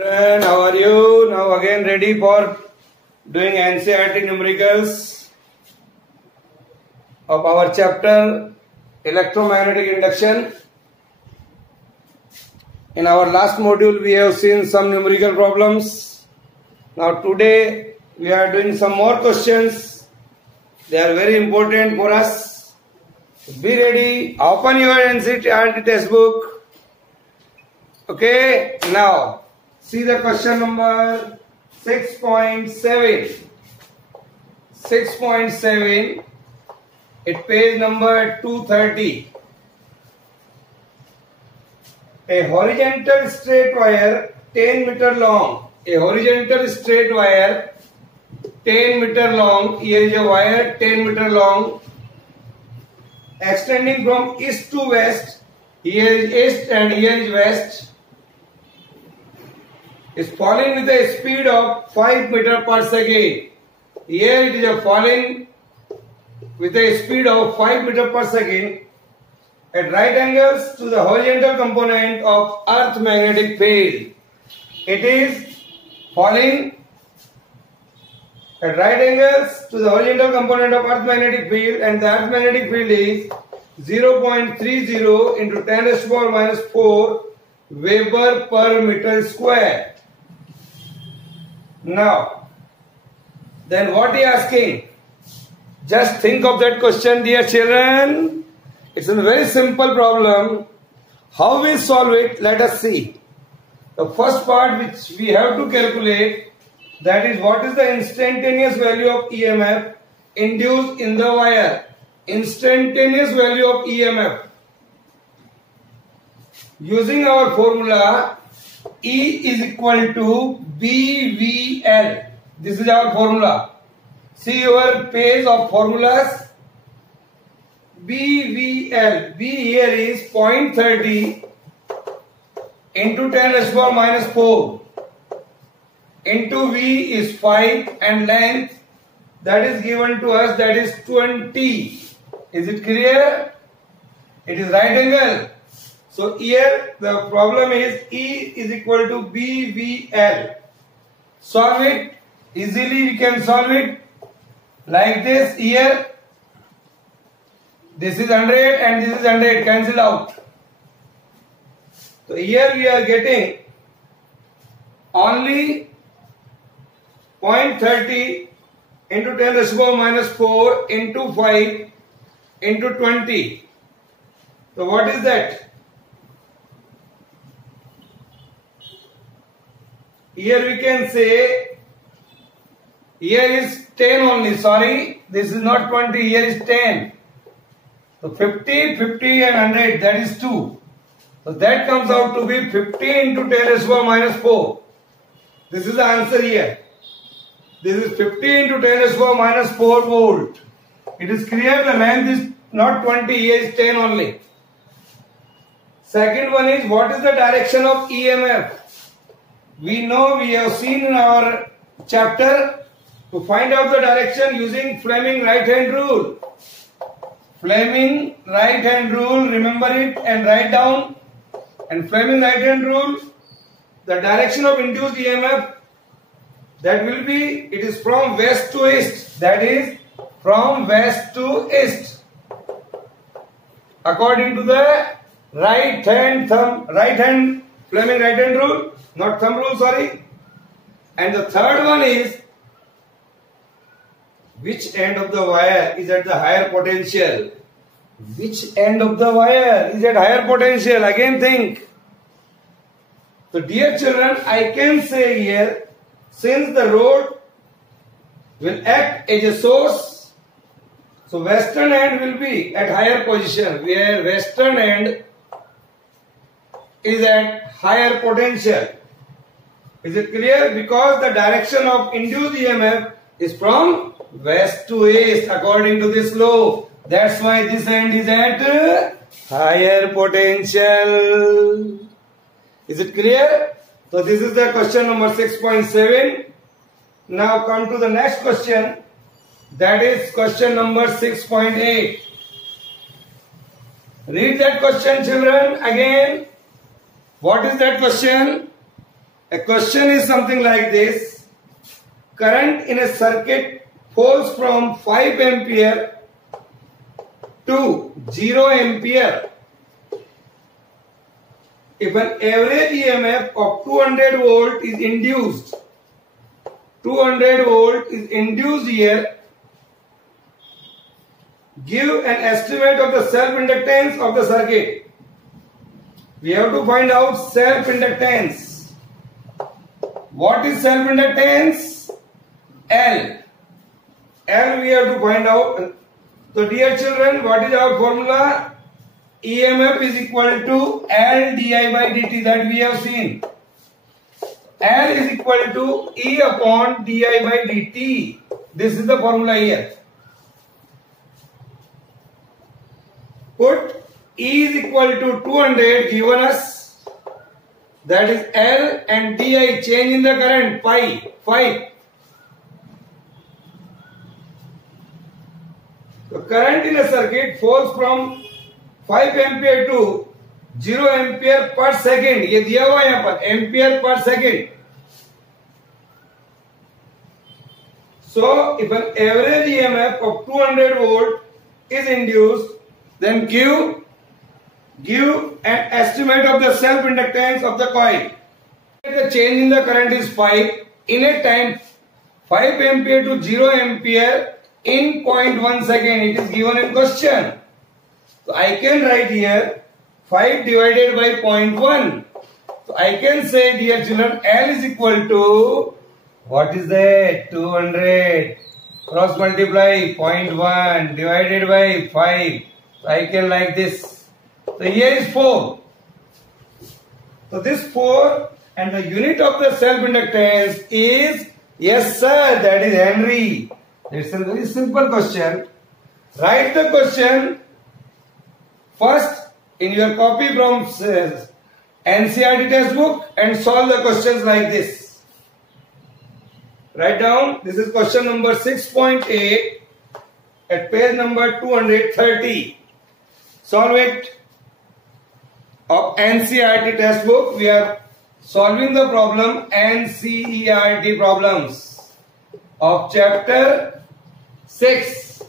And how are you? Now again ready for doing NCERT numericals of our chapter electromagnetic induction. In our last module we have seen some numerical problems. Now today we are doing some more questions. They are very important for us. Be ready. Open your NCERT textbook. Okay, now see the question number 6.7. 6.7 at page number 230. A horizontal straight wire 10 meter long. A horizontal straight wire 10 meter long. Here is a wire 10 meter long extending from east to west. Here is east and here is west. Is falling with a speed of 5 meter per second. Here it is a falling with a speed of 5 meter per second at right angles to the horizontal component of Earth magnetic field. It is falling at right angles to the horizontal component of Earth magnetic field, and the Earth magnetic field is 0.30 into 10 raised to power minus 4 Weber per meter square. Now, then what he is asking? Just think of that question, dear children. It's a very simple problem. How we solve it? Let us see. The first part which we have to calculate, that is what is the instantaneous value of EMF induced in the wire. Instantaneous value of EMF. Using our formula, E is equal to BVL. This is our formula. See your page of formulas. BVL. B here is 0.30 into 10 raised to power minus 4 into V is 5 and length that is given to us, that is 20. Is it clear? It is right angle. So here the problem is E is equal to BVL. Solve it. Easily we can solve it like this. Here this is 100 and this is 100. Cancel out. So here we are getting only 0.30 into 10 raised to power minus 4 into 5 into 20. So what is that? Here we can say, here is 10 only, sorry, this is not 20, here is 10. So 50, 50 and 100, that is 2. So that comes out to be 50 into 10 raised to power minus 4. This is the answer here. This is 50 into 10 raised to power minus 4 volt. It is clear the length is not 20, here is 10 only. Second one is, what is the direction of EMF? We know, we have seen in our chapter, to find out the direction using Fleming right hand rule. Fleming right hand rule, remember it and write down. And Fleming right hand rule, the direction of induced EMF, that will be, it is from west to east. That is from west to east. According to the right hand Fleming right hand rule, not thumb rule, sorry. And the third one is, which end of the wire is at the higher potential? Which end of the wire is at higher potential? Again think. So dear children, I can say here, since the rod will act as a source, so western end will be at higher position, where western end is at higher potential. Is it clear? Because the direction of induced EMF is from west to east according to this law. That's why this end is at higher potential. Is it clear? So this is the question number 6.7. Now come to the next question. That is question number 6.8. Read that question, children, again. What is that question? A question is something like this. Current in a circuit falls from 5 ampere to 0 ampere. If an average EMF of 200 volt is induced, 200 volt is induced here, give an estimate of the self-inductance of the circuit. We have to find out self-inductance. What is self-inductance? L. L we have to find out. So dear children, what is our formula? EMF is equal to L di by dt, that we have seen. L is equal to E upon di by dt. This is the formula here. Put E is equal to 200 given us, that is L, and di, change in the current, pi, 5. The current in a circuit falls from 5 ampere to 0 ampere per second. ये दिया हुआ है यहाँ पर, ampere per second. So if an average EMF of 200 volt is induced, then give an estimate of the self-inductance of the coil. The change in the current is 5. In a time 5 ampere to 0 ampere in 0.1 second. It is given in question. So I can write here 5 divided by 0.1. So I can say, dear children, L is equal to, what is that? 200 cross multiply 0.1 divided by 5. So I can like this. So here is 4. So this 4 and the unit of the self-inductance is, yes sir, that is Henry. It's a very simple question. Write the question first in your copy from NCERT textbook and solve the questions like this. Write down, this is question number 6.8 at page number 230. Solve it. Of NCERT textbook, we are solving the problem NCERT problems of chapter 6.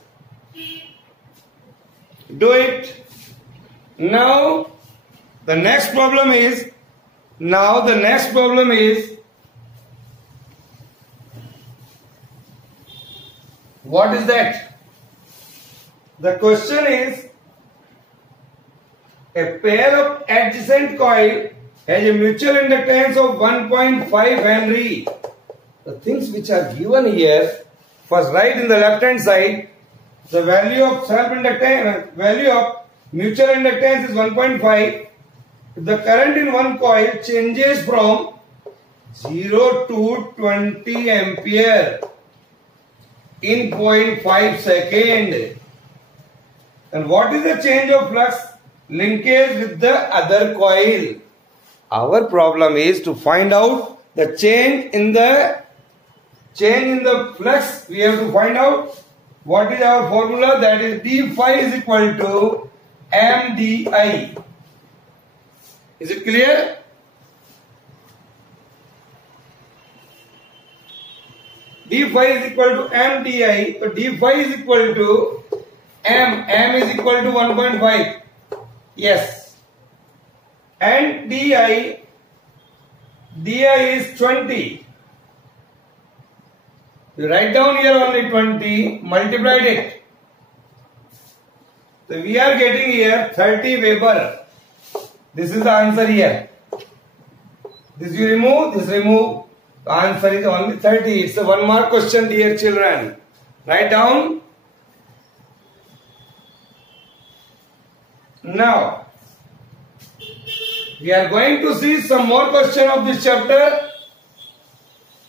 Do it. Now the next problem is, what is that? The question is, a pair of adjacent coil has a mutual inductance of 1.5 Henry. The things which are given here, first write in the left hand side, the value of self-inductance, value of mutual inductance is 1.5. If the current in one coil changes from 0 to 20 ampere in 0.5 second, and what is the change of flux linkage with the other coil? Our problem is to find out the change in the flux. We have to find out what is our formula, that is d phi is equal to mdi. Is it clear? D phi is equal to mdi. So d phi is equal to m is equal to 1.5. Yes. And di is 20. You write down here only 20, multiplied it. So we are getting here 30 Weber. This is the answer here. This you remove, this remove. The answer is only 30. It's a 1 mark question, dear children. Write down. Now, we are going to see some more question of this chapter.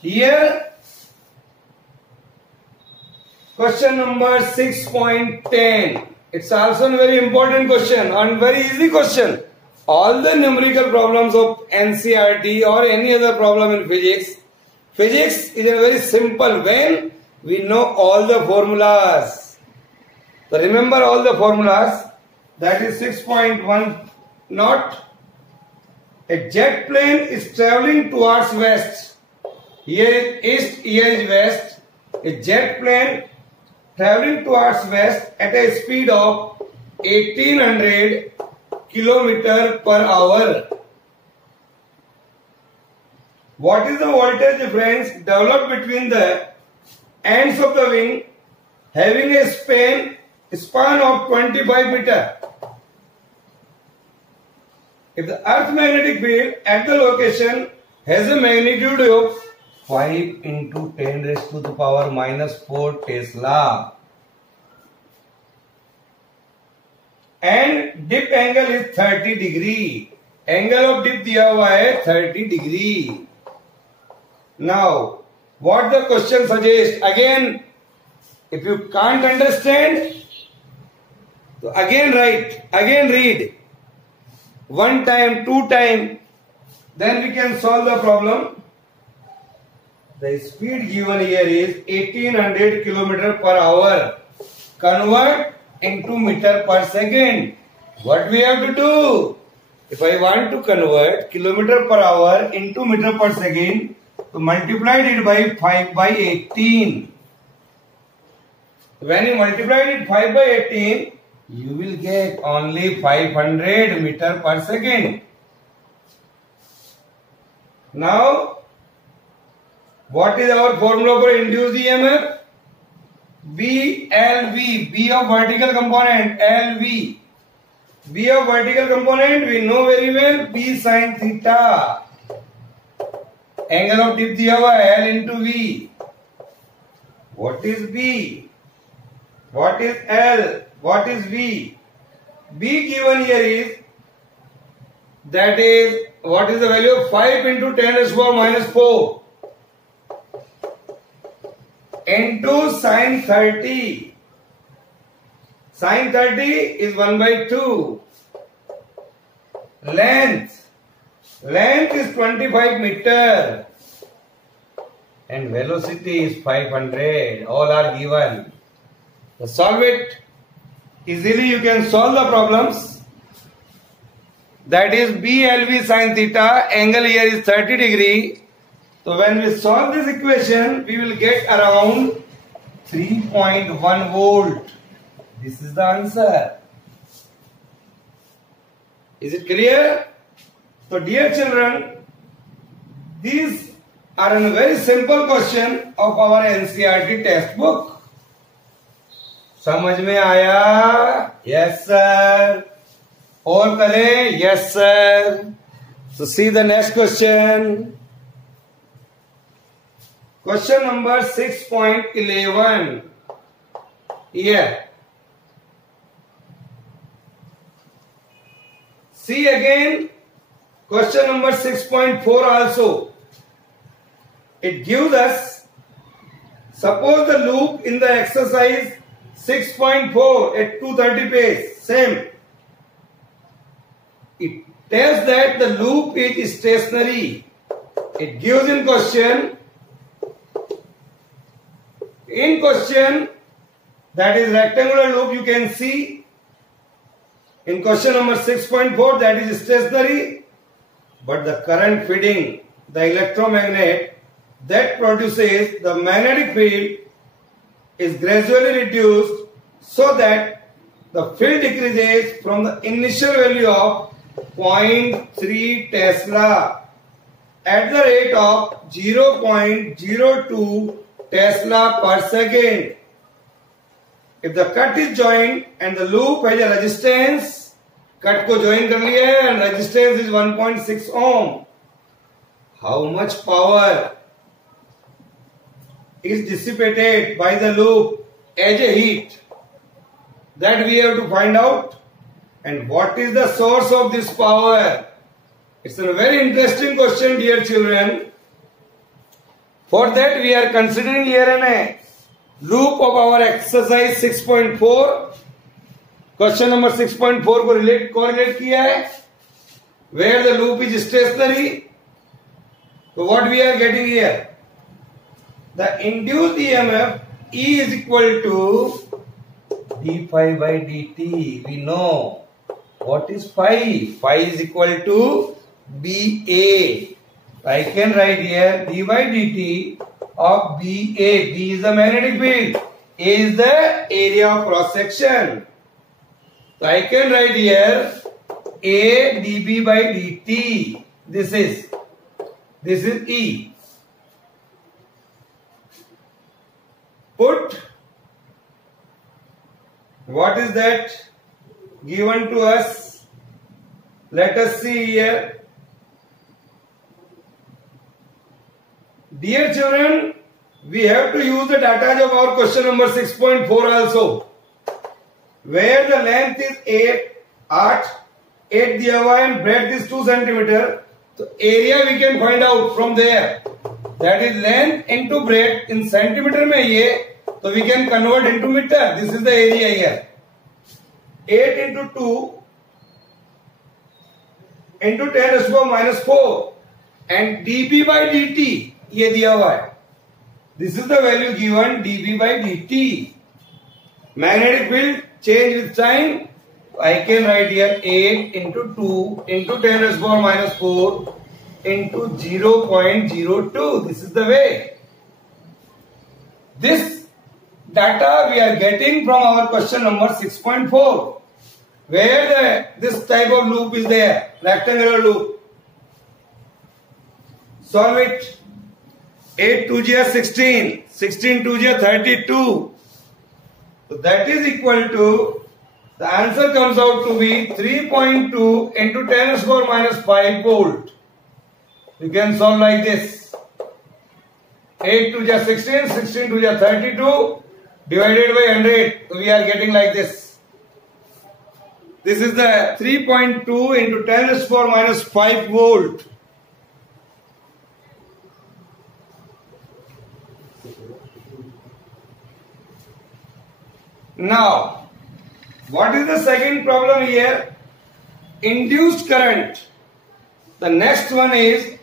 Here, question number 6.10. It's also a very important question and very easy question. All the numerical problems of NCERT or any other problem in physics is very simple when we know all the formulas. So remember all the formulas. That is 6.1 not A jet plane is traveling towards west. Here is east, here is west. A jet plane traveling towards west at a speed of 1800 km per hour. What is the voltage difference developed between the ends of the wing having a span of 25 meters? If the Earth's magnetic field at the location has a magnitude of 5 into 10 raised to the power minus 4 Tesla and dip angle is 30 degree. Angle of dip दिया हुआ है 30 degree. Now, what the question suggests? Again, if you can't understand, so again write, again read. One time, two time, then we can solve the problem. The speed given here is 1800 km per hour. Convert into meter per second. What we have to do? If I want to convert kilometer per hour into meter per second, so multiplied it by 5 by 18. When you multiply it 5 by 18, you will get only 500 meter per second. Now, what is our formula for induced EMF? BLV, B of vertical component, LV. B of vertical component, we know very well, B sin theta. Angle of dip दिया हुआ है L into V. What is B? What is L? What is V? B given here is, that is, what is the value of 5 into 10 raised to the power minus 4 into sin 30. Sin 30 is 1 by 2. Length is 25 meter and velocity is 500. All are given. So solve it. Easily you can solve the problems. That is BLV sin theta. Angle here is 30 degree. So when we solve this equation, we will get around 3.1 volt. This is the answer. Is it clear? So dear children, these are a very simple question of our NCERT textbook. समझ में आया? Yes sir. और करें? Yes sir. So see the next question. Question number 6.11. Here. See again question number 6.4 also. It gives us, suppose the loop in the exercise 6.4 at 230 pace, same. It tells that the loop is stationary. It gives in question, that is rectangular loop you can see. In question number 6.4, that is stationary, but the current feeding the electromagnet that produces the magnetic field is gradually reduced so that the field decreases from the initial value of 0.3 Tesla at the rate of 0.02 Tesla per second. If the cut is joined and the loop has a resistance, cut को join कर लिया है and resistance is 1.6 ohm. How much power is dissipated by the loop as a heat? That we have to find out. And what is the source of this power? It's a very interesting question, dear children. For that we are considering here a loop of our exercise 6.4. Question number 6.4 को correlate किया है, where the loop is stationary. So what we are getting here? The induced EMF E is equal to d phi by dt. We know what is phi. Phi is equal to BA. I can write here d by dt of BA. B is the magnetic field. A is the area of cross section. So I can write here A dB by dt. This is E. Put what is that given to us? Let us see here. Dear children, we have to use the data of our question number 6.4 also, where the length is 8 दिया हुआ and breadth is 2 centimeter. So area we can find out from there. That is length into breadth in centimeter में ये, so we can convert into meter. This is the area here. 8 into 2 into 10 raised to the minus 4 and dB by dt ये दिया हुआ है. This is the value given dB by dt. Magnetic field change with time. I can write here 8 into 2 into 10 raised to the minus 4 into 0.02. This is the way. This data we are getting from our question number 6.4, where this type of loop is there, rectangular loop. Solve it. 8 2 is 16, 16 2 is 32. So that is equal to, the answer comes out to be 3.2 into 10 raised to the minus 5 volt. You can solve like this. 8 2 is 16, 16 2 is 32 divided by 100. So we are getting like this. This is the 3.2 into 10 raised to the minus 5 volt. Now, what is the second problem here? Induced current. The next one is,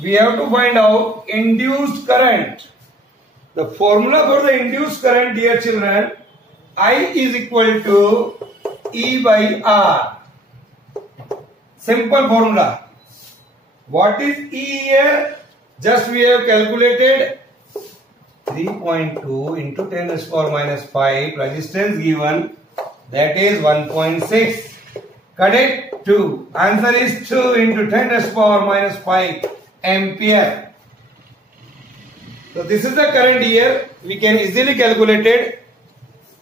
we have to find out induced current. The formula for the induced current, dear children, I is equal to E by R. Simple formula. What is E here? Just we have calculated 3.2 into 10 raised to the minus 5, resistance given, that is 1.6. Correct? 2. Answer is 2 into 10 raised to the minus 5 ampere. So this is the current here. We can easily calculate it.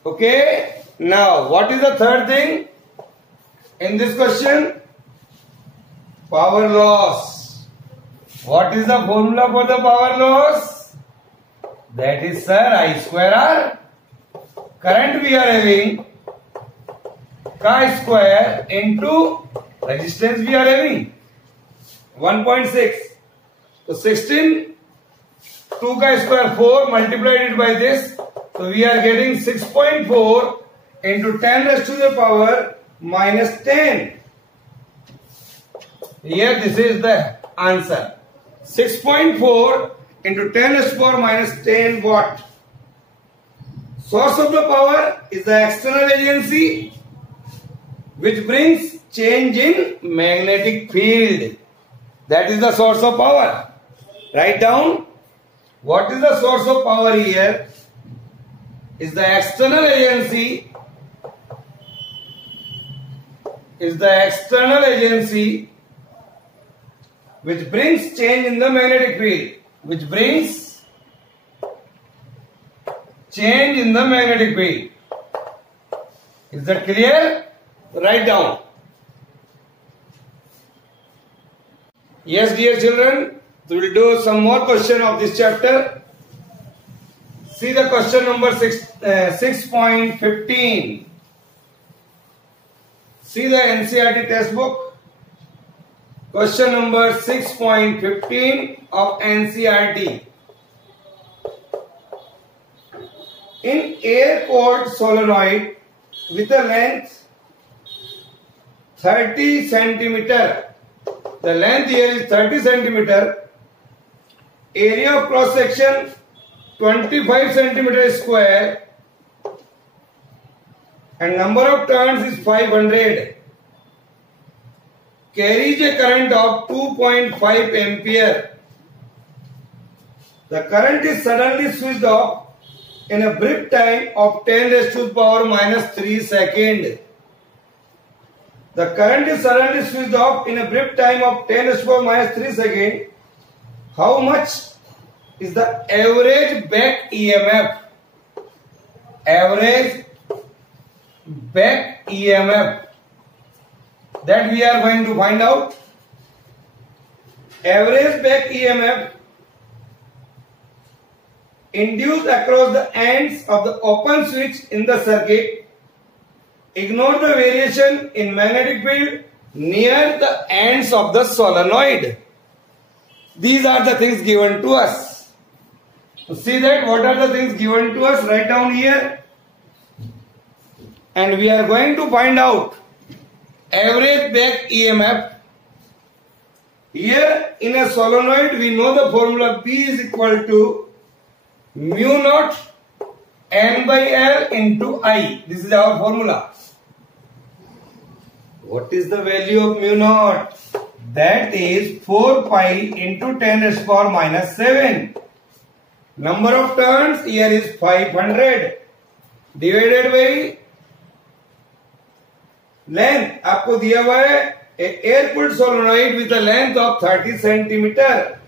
Okay. Now, what is the third thing in this question? Power loss. What is the formula for the power loss? That is, sir, I square R. Current we are having chi square into resistance we are having 1.6. So 16, 2 chi square 4 multiplied it by this. So we are getting 6.4 into 10 raised to the power minus 10. Here this is the answer. 6.4 into 10 raised to the power minus 10 watt. Source of the power is the external agency which brings change in magnetic field. That is the source of power. Write down. What is the source of power here? Is the external agency. Is the external agency which brings change in the magnetic field. Which brings change in the magnetic field. Is that clear? Write down. Yes, dear children, we will do some more question of this chapter. See the question number 6.15. See the NCERT textbook. Question number 6.15 of NCERT. In air-cooled solenoid with a length 30 centimeter. The length here is 30 centimeter. Area of cross section 25 centimeter square. And number of turns is 500. carries a current of 2.5 ampere. The current is suddenly switched off in a brief time of 10 raised to the power minus 3 seconds. The current is suddenly switched off in a brief time of 10 raised to the power minus 3 seconds. How much is the average back EMF? Average back EMF that we are going to find out. Average back EMF induced across the ends of the open switch in the circuit. Ignore the variation in magnetic field near the ends of the solenoid. These are the things given to us. So see that what are the things given to us? Write down here. And we are going to find out average back EMF. Here in a solenoid we know the formula B is equal to mu naught N by L into I. This is our formula. What is the value of mu naught? That is 4 pi into 10 raised to the power minus 7. Number of turns here is 500 divided by length. आपको दिया हुआ है air cooled solenoid with a length of 30 centimeter.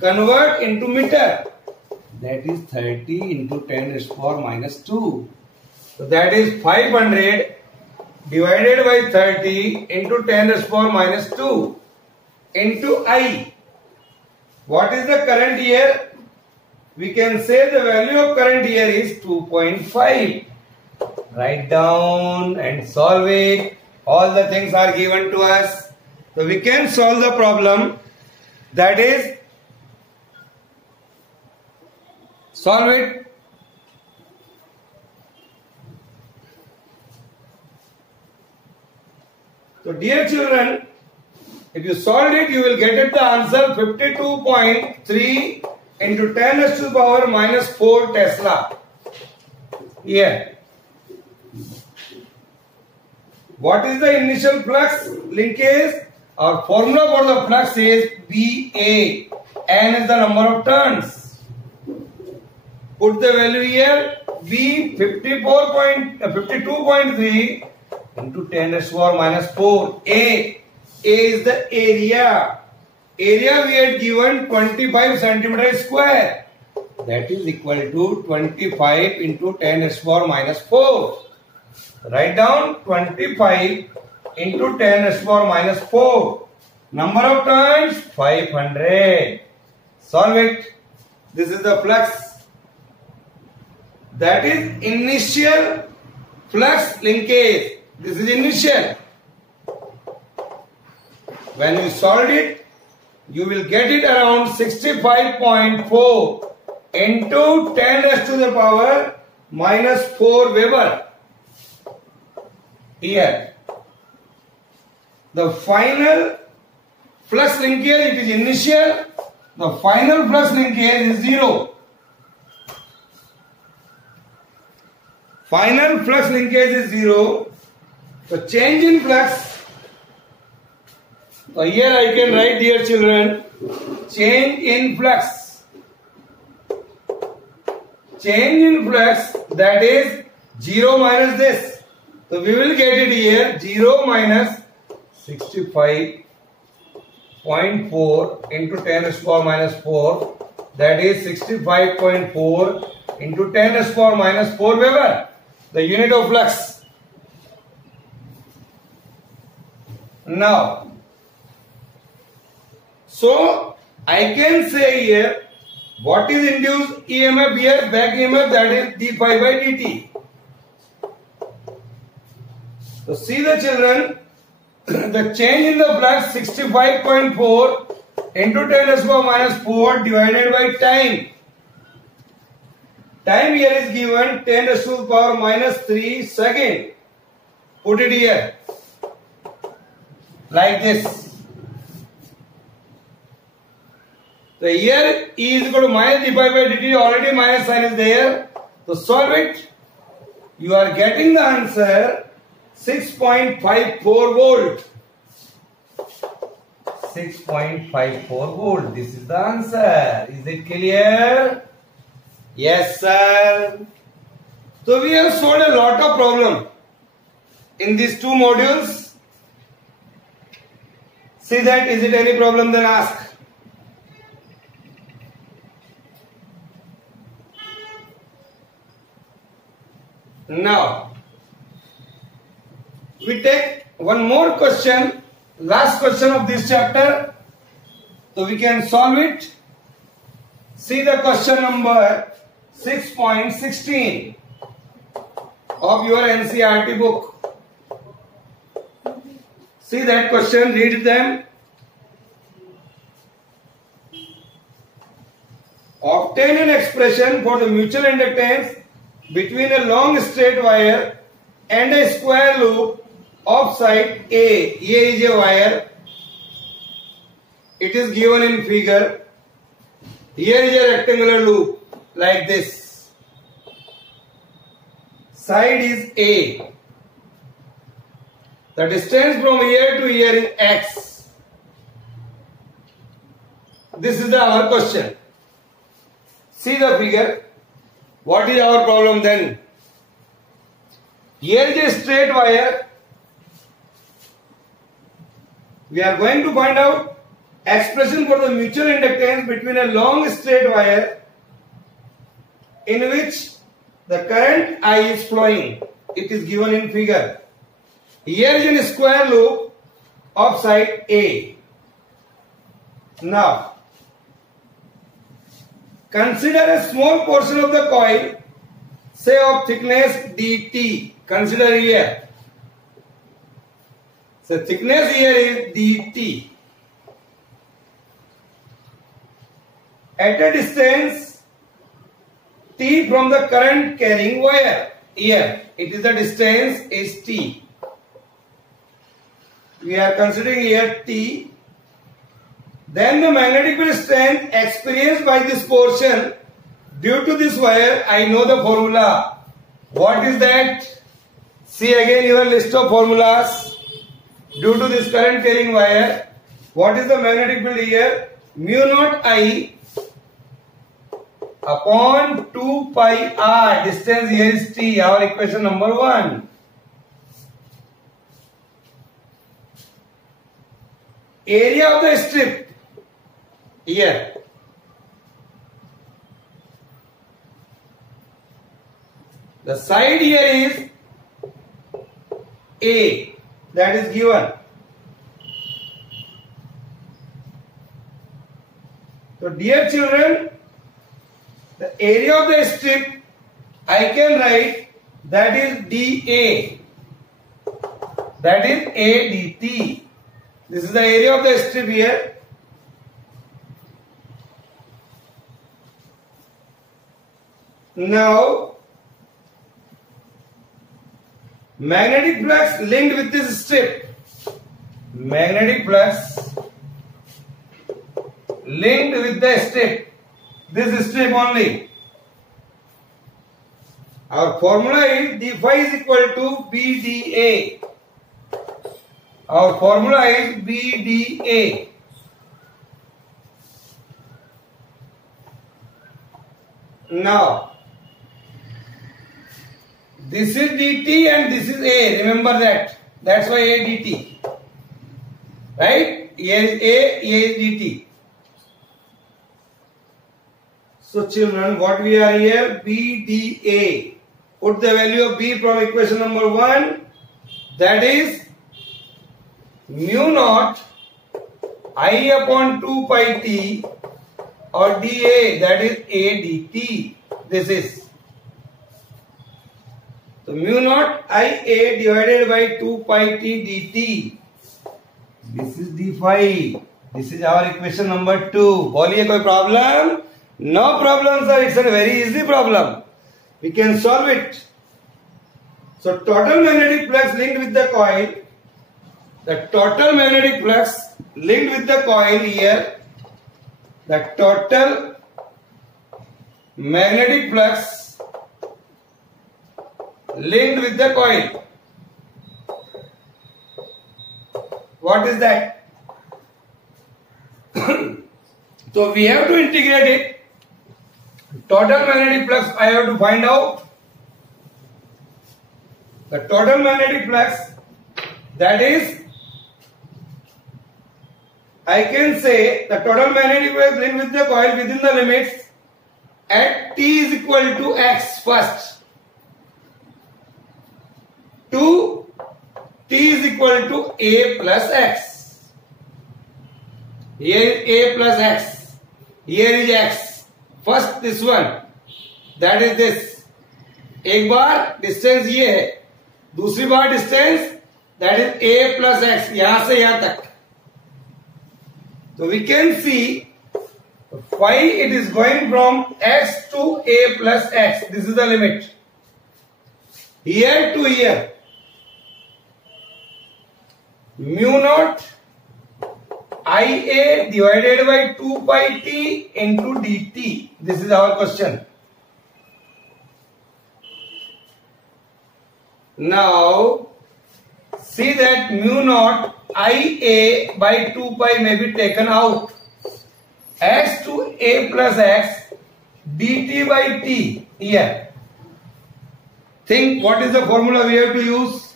Convert into meter. That is 30 into 10 raised to the power minus 2. So that is 500 divided by 30 into 10 raised to the power minus 2 into I. What is the current here? We can say the value of current here is 2.5. Write down and solve it. All the things are given to us. So we can solve the problem. That is, solve it. So dear children, if you solve it, you will get it the answer 52.3 into 10 raised to the power minus 4 Tesla. Here. What is the initial flux linkage? Our formula for the flux is BA. N is the number of turns. Put the value here. B 52.3 into 10 raised to the power minus 4. A is the area. Area we had given 25 centimeter square. That is equal to 25 into 10 raised to the power minus 4. Write down 25 into 10 raised to the power minus 4. Number of turns 500. Solve it. This is the flux. That is initial flux linkage. This is initial. When you solve it, you will get it around 65.4 into 10 raised to the power minus 4 Weber. Here. The final flux linkage, it is initial. The final flux linkage is 0. Final flux linkage is 0. So change in flux. So here I can write, dear children, change in flux. Change in flux, that is 0 minus this. So we will get it here 0 minus 65.4 into 10 raised to the power minus 4. That is 65.4 into 10 raised to the power minus 4 Weber. The unit of flux. Now, so I can say here, what is induced EMF here? Back EMF, that is d phi by dt. So see the children, the change in the flux 65.4 into 10 raised to the power minus 4 divided by time. Time here is given 10 raised to the power minus 3 second. Put it here. Like this. So here E is equal to minus d phi by dt. Already minus sign is there. So solve it. You are getting the answer 6.54 volt. 6.54 volt. This is the answer. Is it clear? Yes, sir. So we have solved a lot of problems in these two modules. See that, is it any problem, then ask. Now, we take one more question, last question of this chapter, so we can solve it. See the question number 6.16 of your NCERT book. See that question, read them. Obtain an expression for the mutual inductance between a long straight wire and a square loop of side A. A is a wire. It is given in figure. Here is a rectangular loop like this. Side is A. The distance from here to here is x. This is our question. See the figure. What is our problem then? Here is a straight wire. We are going to find out expression for the mutual inductance between a long straight wire in which the current I is flowing. It is given in figure. Here is a square loop of side A. Now, consider a small portion of the coil, say of thickness dt. Consider here. So thickness here is dt. At a distance t from the current carrying wire. Here it is the distance is t. We are considering here t. Then the magnetic field strength experienced by this portion due to this wire, I know the formula. What is that? See again your list of formulas. Due to this current carrying wire, what is the magnetic field here? Mu naught I upon 2 pi r. Distance here is t. Our equation number 1. Area of the strip here. The side here is A, that is given. So dear children, the area of the strip I can write that is dA, that is A dt. This is the area of the strip here. Now, magnetic flux linked with this strip. Magnetic flux linked with the strip. This strip only. Our formula is d phi is equal to BDA. Our formula is BDA. Now, this is dt and this is A. Remember that. That's why A dt. Right? Here is A, here is dt. So children, what we are here? BDA. Put the value of B from equation number 1. That is mu naught I upon 2 pi t or dA, that is A dt. This is. So mu naught IA divided by 2 pi t dt. This is d phi. This is our equation number 2. बोलिए कोई problem? No problem, sir. It's a very easy problem. We can solve it. So total magnetic flux linked with the coil. The total magnetic flux linked with the coil here. The total magnetic flux linked with the coil. What is that? So we have to integrate it. Total magnetic flux I have to find out. The total magnetic flux, that is, I can say the total magnetic flux linked with the coil within the limits at T is equal to X first, to T is equal to A plus X. Here is A plus X. Here is X. First this one. That is this. एक बार distance ये है, दूसरी बार distance that is A plus X. यहां से यहां तक. So we can see phi it is going from X to A plus X. This is the limit. Here to here. Mu naught IA divided by 2 pi T into dt. This is our question. Now see that mu naught IA by 2 pi may be taken out. X to A plus X dt by T here. Think what is the formula we have to use?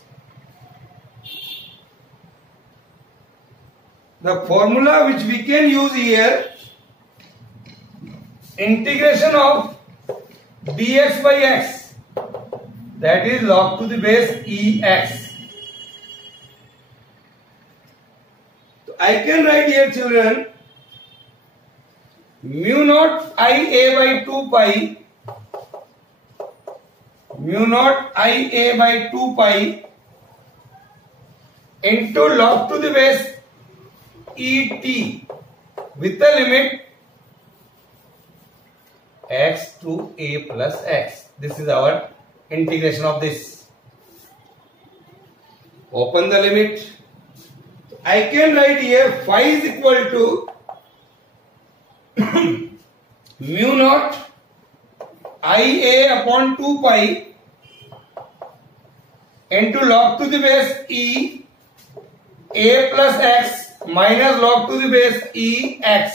The formula which we can use here, integration of dx by x, that is log to the base ex. So I can write here, children, mu naught Ia by 2 pi, mu naught Ia by 2 pi into log to the base Et with the limit x to A plus x. This is our integration of this. Open the limit. I can write here phi is equal to mu naught Ia upon 2 pi into log to the base E A plus x minus log to the base e x.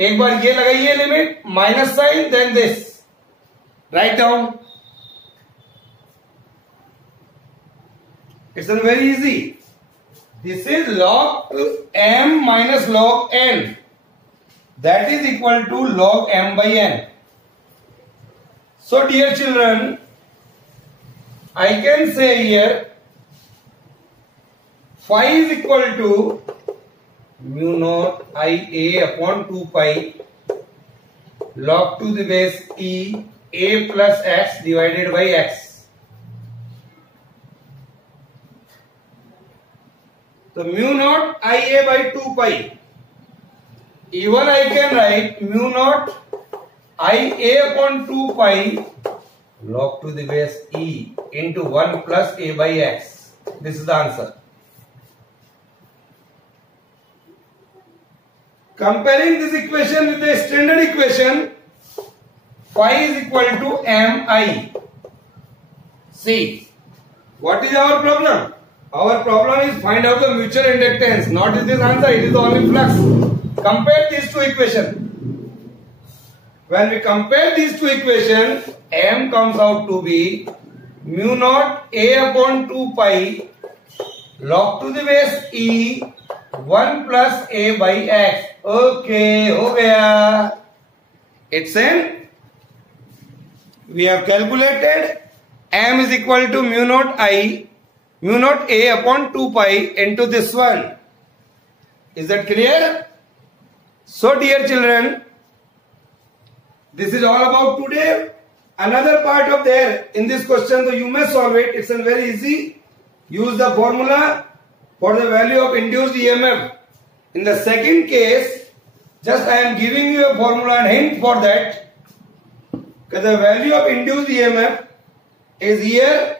एक बार ये लगाइए limit, minus sign, then this, write down. It's very easy. This is log m minus log n, that is equal to log m by n. So dear children, I can say here phi is equal to mu naught Ia upon 2 pi log to the base E A plus x divided by x. So mu naught Ia by 2 pi. Even I can write mu naught Ia upon 2 pi log to the base E into 1 plus A by x. This is the answer. Comparing this equation with the standard equation, phi is equal to mi. See, what is our problem? Our problem is find out the mutual inductance. Not is this answer, it is the only flux. Compare these two equations. When we compare these two equations, m comes out to be mu naught A upon 2 pi log to the base E 1 plus A by x. Okay, हो गया. It's in. We have calculated m is equal to mu naught A upon 2 pi into this one. Is that clear? So dear children, this is all about today. Another part of there in this question, so you may solve it. It's very easy. Use the formula for the value of induced EMF. In the second case, just I am giving you a formula and hint for that. Because the value of induced EMF is here.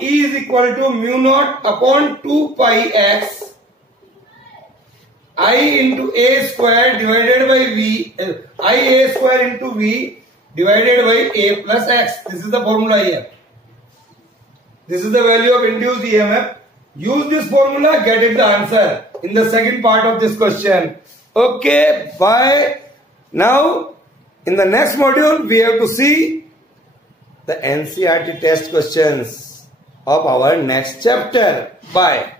E is equal to mu naught upon 2 pi x I into A square divided by V, I A square into V divided by A plus x. This is the formula here. This is the value of induced EMF. Use this formula, get it the answer in the second part of this question. Okay, bye. Now, in the next module, we have to see the NCERT test questions of our next chapter. Bye.